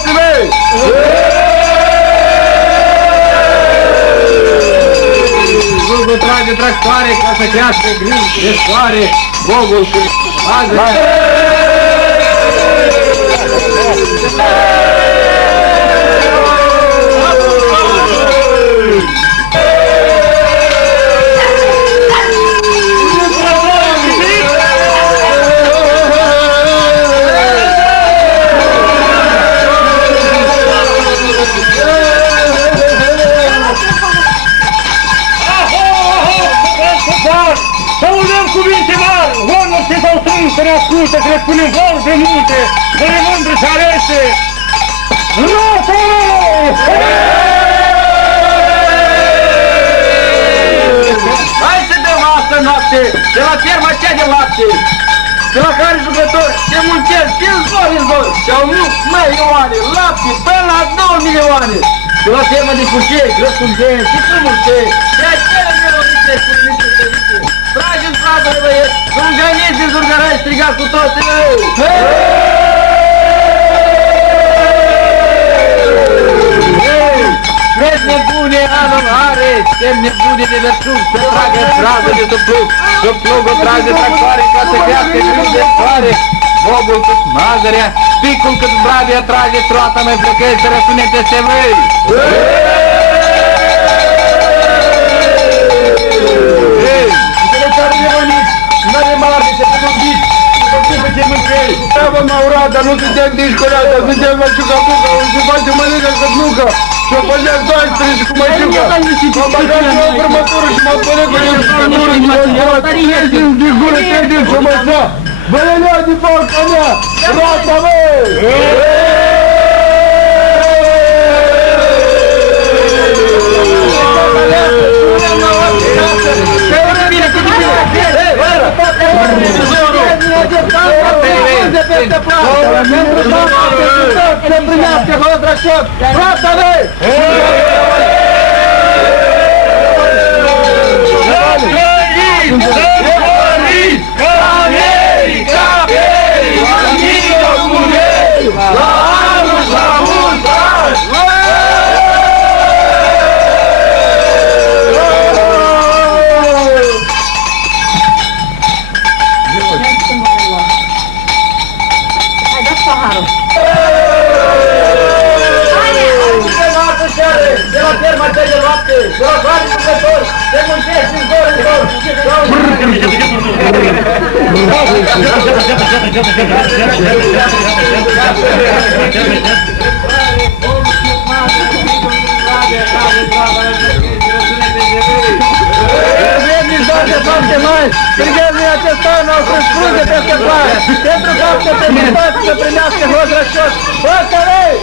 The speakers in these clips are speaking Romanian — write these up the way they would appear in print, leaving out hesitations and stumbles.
soții mei! Gogul trage tractoare ca să crească grinci de soare, Gogul și Mazărea. Să udăm cuvinte mari, oameni ce s-au strâns să ne asculte, să le spunem vor de multe, să ne mândre și alese. Hai să dăm asta noapte, de la ferma cea de lapte, de la care jucători se muncesc din zori în zori și au mult milioane, lapte până la 2 milioane. De la ferma de cucei, grăsungeni și frumușei, de acele melodice și lumite sărite. Tragi în stradă, băieți, zungăniți din zurgărăi, strigați cu toții, mei! Crezi nebune, anul are, semn nebune de versuc, să tragă stradă de sub plug, sub plugul trage tractoare ca să crească grâu de soare. Bogul cât Mazărea, picul cât Bravia trage stroata, mai plecăi să răsune peste voi. N-are mare, se te gândiți, să fie pe ce mâncări. Treaba Maura, dar nu suntem discoleată, suntem la ciuca-puca, se face mănâncă căsnucă. Și-o păleac 12 și cu măciuca. M-am băgat și o formătură și m-am pălec cu el jucătură și m-am băgat. Din gură, trei din să mă sta. Bălelea din porca mea, roata mea! Pentru noapte, Hădrașov! Roata mea! De la ferma cea de lapte, de la care jucători, se muncesc din zor în zor. Vrednici doamne foarte mari, strigăm-i acest an au frânsprunze peste ploaie, pentru fapte pentru toți să primească Hădrașov. Făcă-lei!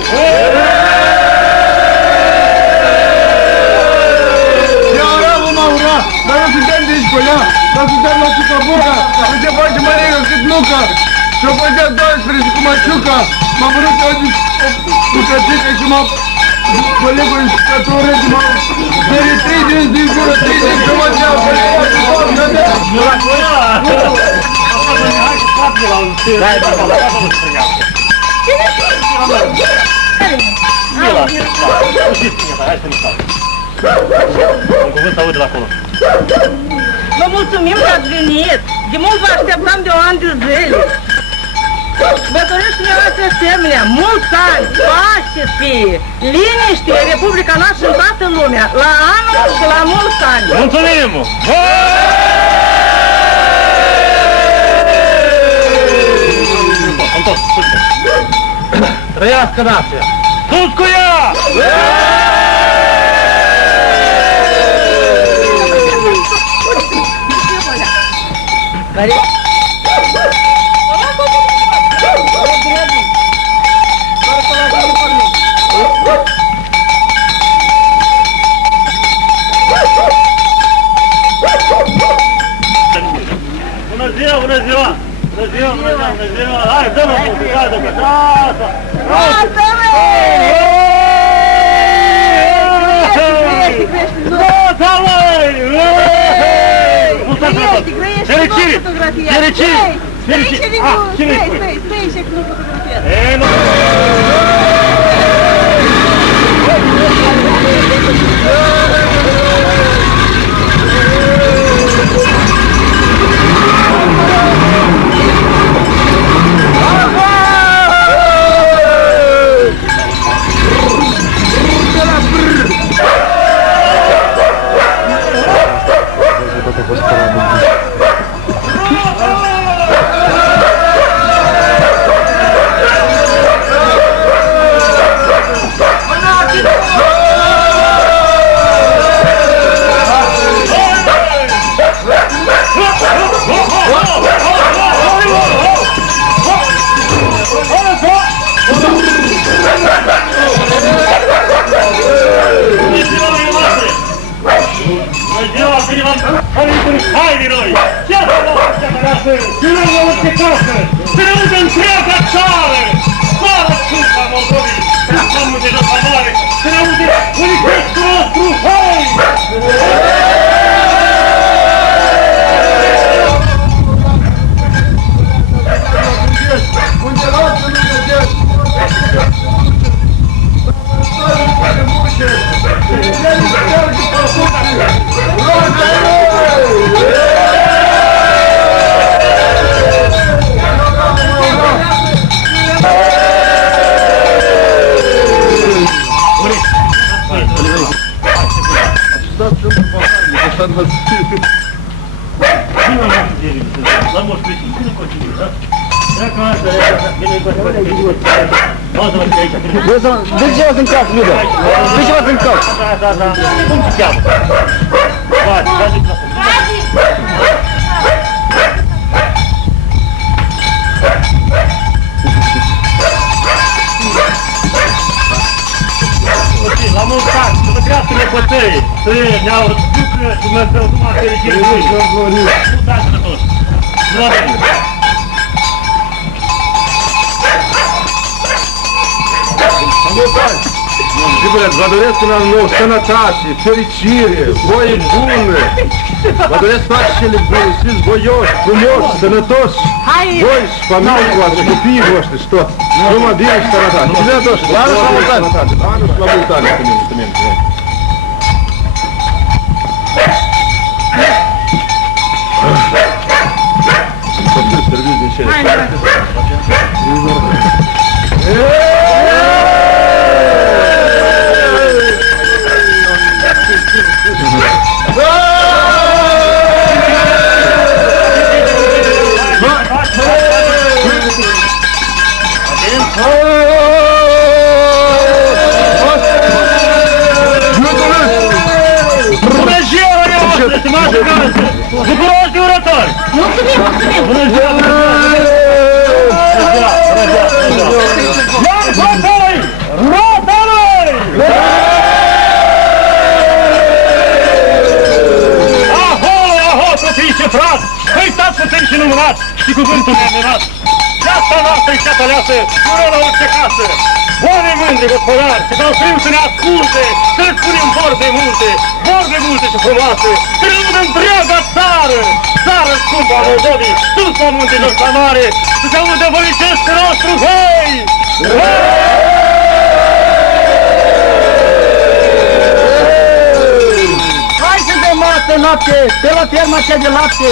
Dar nu suntem de Iscolea, dar suntem la Ciuca-Buca, nu se face mărică cât nuca. Și-o pădea 12 cu măciuca, m-am vrut eu cu cățică și m-am pălec cu jucătură și m-am zărit 3 dinți din gură, 3 dinți și mă dea pălec cu toată mea. Nu la Coia! Hai și scoate la un tir. Hai, bă, bă, bă, nu străgească. Nu la asta, nu știți cine e, hai să ne stau. Un cuvânt să aude la acolo. Vă mulțumim că ați venit. De mult vă așteptam de 1 an de zile. Vă doresc dumneavoastră asemenea, mulți ani, pace să fie, liniște, Republica noastră în toată lumea, la anul și la mulți ani. Mulțumim! Trăiască nația! Sus cu ea! Bună ziua, bună ziua! Bună ziua, bună ziua! Hai, dă-mă muzicată pe casa! Roată, măi! Roată, măi! Fericire! Fericire! Stai și nu fotografiază! orice casă, să ne audă întreaga țară! Țară Sfânta Moldovei, Domnul de Jota Mare, să ne aude unicescul nostru, hei! La moș creștin, cum continui, da? Dacă asta, bine, de ce v-ați încălcat, Luda? De ce v-ați încălcat? Da. Cum se cheamă? Vadi, la mulți ani, să vă crească nepoței, să ne-au ducă Dumnezeu numai fericire lui. Mulți ani sănătoși. Nu avem. Mulți ani! Iubire, vă doresc un an nou, sănătate, fericire, voie bună! Vă doresc toate cele bune, fiți voioși, frumoși, sănătoși! Voi și familia voastră, copiii voștri și tot! Numai bine și sănătate! Sănătoși! La anul și la multani! La anul și la multani! Serviți din cele. Stimați casă! Bucuroși de urători! Mulțumim! Bună ziua! Iar rotălui! Rotălui! Aho, copii și frați! Uitați puțin și numărați și cuvântul neamenat! Viața noastră-i cea tăleasă, ură la orice casă! Oare mândri gospodari, că dau prim să ne asculte, să le spunem vorbe multe și frumoase, să ne audă întreaga țară, țară scumpă a Moldovii, sus la muntelor la mare, să se audă volicescul nostru, hei! Hai să de masă noapte, pe la ferma cea de lapte!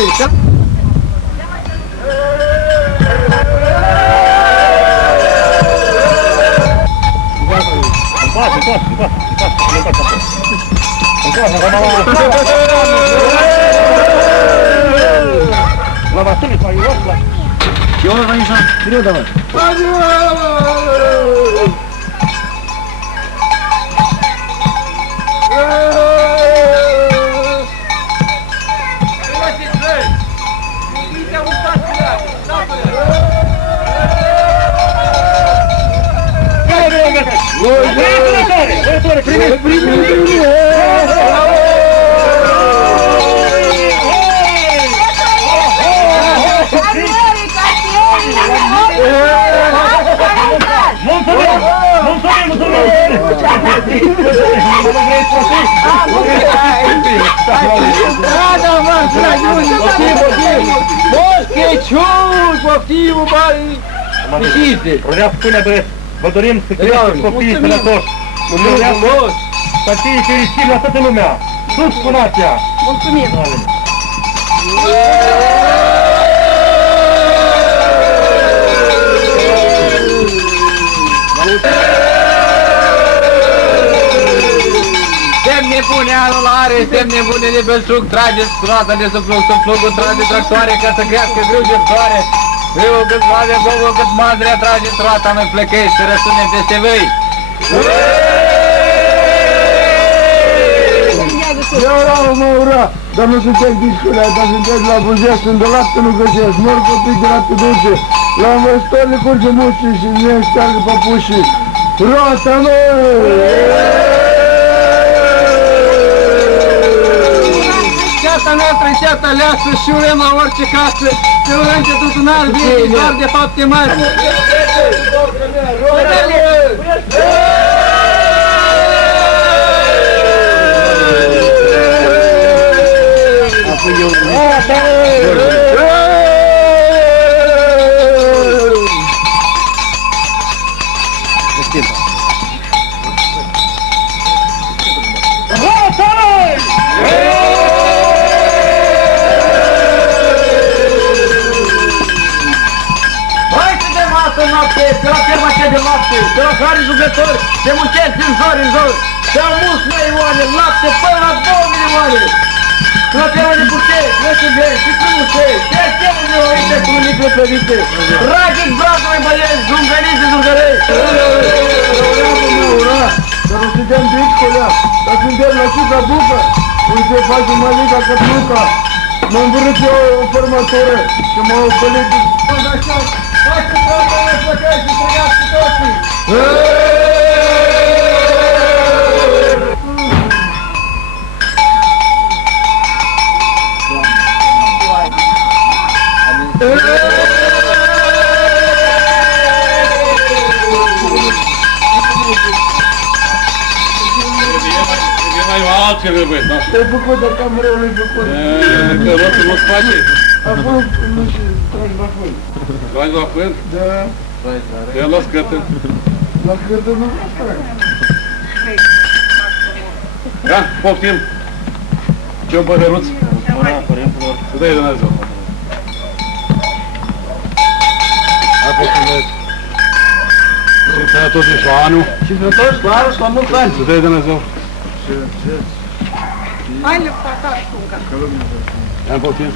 La Vasile, mai ios, la... Eu vă aici, greu, давай. Vreau să spune, băieți, vă dorim să creșteți copiii sănătoși. Să fie fericiri la toată lumea. Sus cu nația! Mulțumim! Semne bune anul are, semne bune de belșug, trageți roata de sub plug, sub plugul trage tractoare ca să crească grâu de soare. Grâul cât vade, bobul cât mandrea, trageți roata, noi plecăi să răsune peste văi. Ura! Dar nu sunteți disculea, dar sunteți la Buzesc, unde lapte nu găsesc, mor copii de lapte dulce, la învățător le curge mușii și ne șteargă păpușii. Roata, Ceata noastră, ceata leasă și urem la orice casă, Te urăm ce tot un alt viitor de fapte mari. Pe la firma cea de lapte, pe la care jucători se muncesc din zor în zor, se-au mus milioane, lapte până la 2 milioane. Pe la firma de purteri, răsugări și frumușeri, se achemă de orite cu unicle plăvite. Rageți brațul mai băieți, zungăriți și zungărei. Ura! Dar nu suntem discolea, dar suntem la ciuca bucă. Uite, face mălica cătluca. M-a învârât eu o formătură și m-a opălit. Așa, hai să trăbă la plăcăi și străgați cu toții! Altceva, băi, da? Te-ai făcut de camereu, l-ai făcut. Că rotul nu-ți face. Acum, nu știu, tragi la fân. Tragi la fân? Da. Ia la scătă. La scătă nu mă trag. Da, poftim. Ce-o pădăruț? Să dai Dumnezeu. Hai, poftimesc. Și sănătos și la anul. Și sănătos, cu anul și la mulți ani. Să dai Dumnezeu. Hai le pata șunca. Ia, poftim.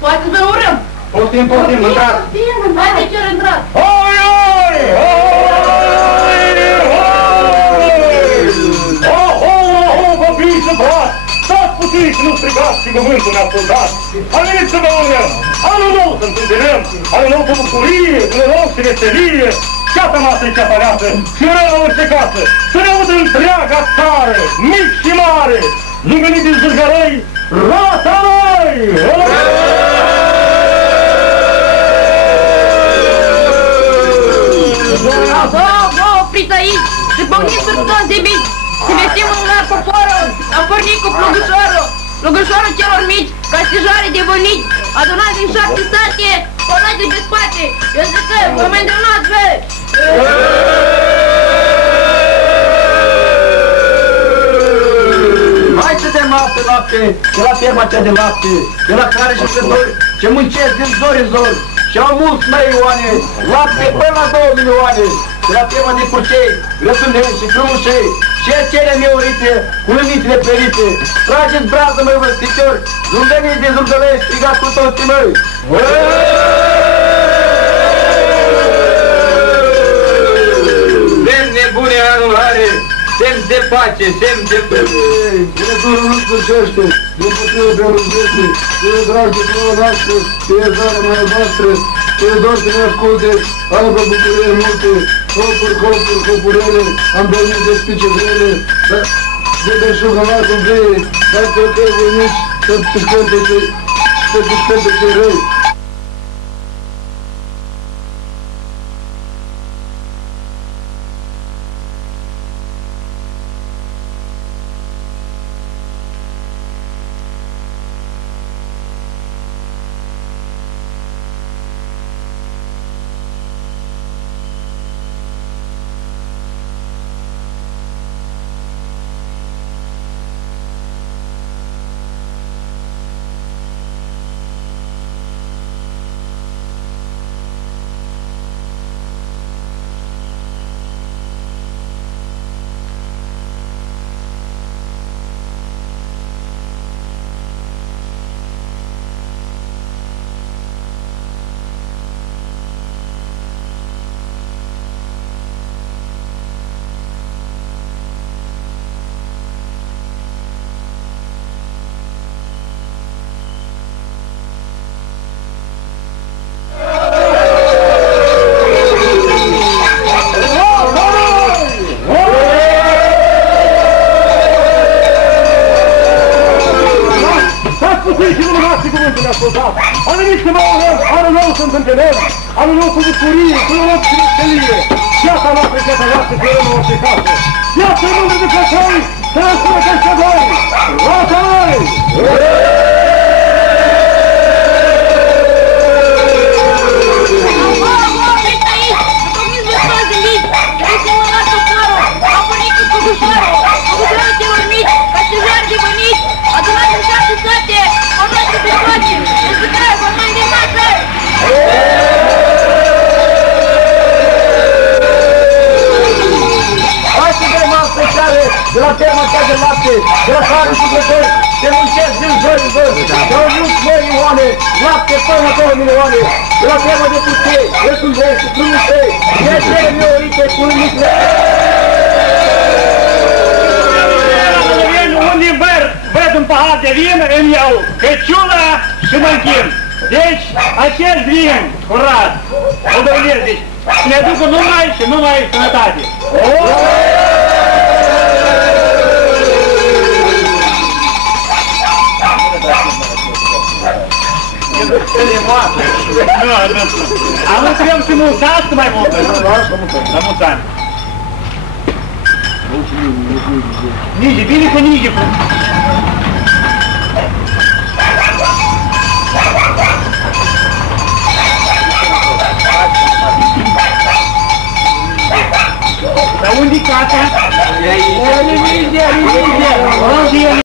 Poate să urăm! Poftim, poftim, intrați! Haide ce ori intrați! Oi, oi! Copii și brat! Stați puțin și nu strigați și cuvântul ne-a ascultat! Am venit să vă urăm! Anul nou să întâlnim! Anul nou cu bucurie, anul nou și veselie! Ceata noastră e ceata leată și urăm la orice casă! Să ne audă întreaga țară, mic și mare! Zângăniți din zângărăi, roata noi! Vă opriți aici și porniți cu toți de mici! Să vestim în lunar poporul! Am pornit cu plugășorul! Plugășorul celor mici, ca stijoare de bunici! Adunați din 7 sate, pornați de spate! Eu zic că vă mai îndemnați, bă! Hai să te masă lapte, de la firma cea de lapte, de la care jucători ce muncesc din zor în zor și au mulți milioane, lapte până la 2 milioane, de la firma de purtei, răsundeni și frumușei, și cele neurite, cu lumințile perite, trageți brațul măi văstitori, zângăniți de zângălești, strigați cu toții măi! Semn de bune anulare, semn de pace, semn de Dumnezeu nu sfârșește, din putere de rândește, fie drag de plouă noastră, fie zara mai voastră, fie dor să ne asculte, aibă bucurie multe, copuri, copurele, am venit de spice grele, de beșugă mari cu greie, dar pe căi voinici, să-ți cânte cei răi. bucurie, cu noroc și veselie. Viața noastră se tăiască pe rândul orice casă. Viața numele de Crăciun, să răsună peste voi! Roata noi! De la ferma cea de lapte, de la care suflători, se muncesc din zor în zor, de la mulți milioane, lapte până la 2 milioane, de la ferma de puței, de Sândrei, de Frumușei, de cele miorite cu lumițele. Unde văd un pahar de vin, îmi iau căciula și mă închin. Deci, acest vin curat, o dăunesc, deci, să ne ducă numai și numai sănătate. Nu trebuie să mulțească mai mult. La mulți ani. Nige, bine cu Nige. Dar unde-i casa? Nige, Nige.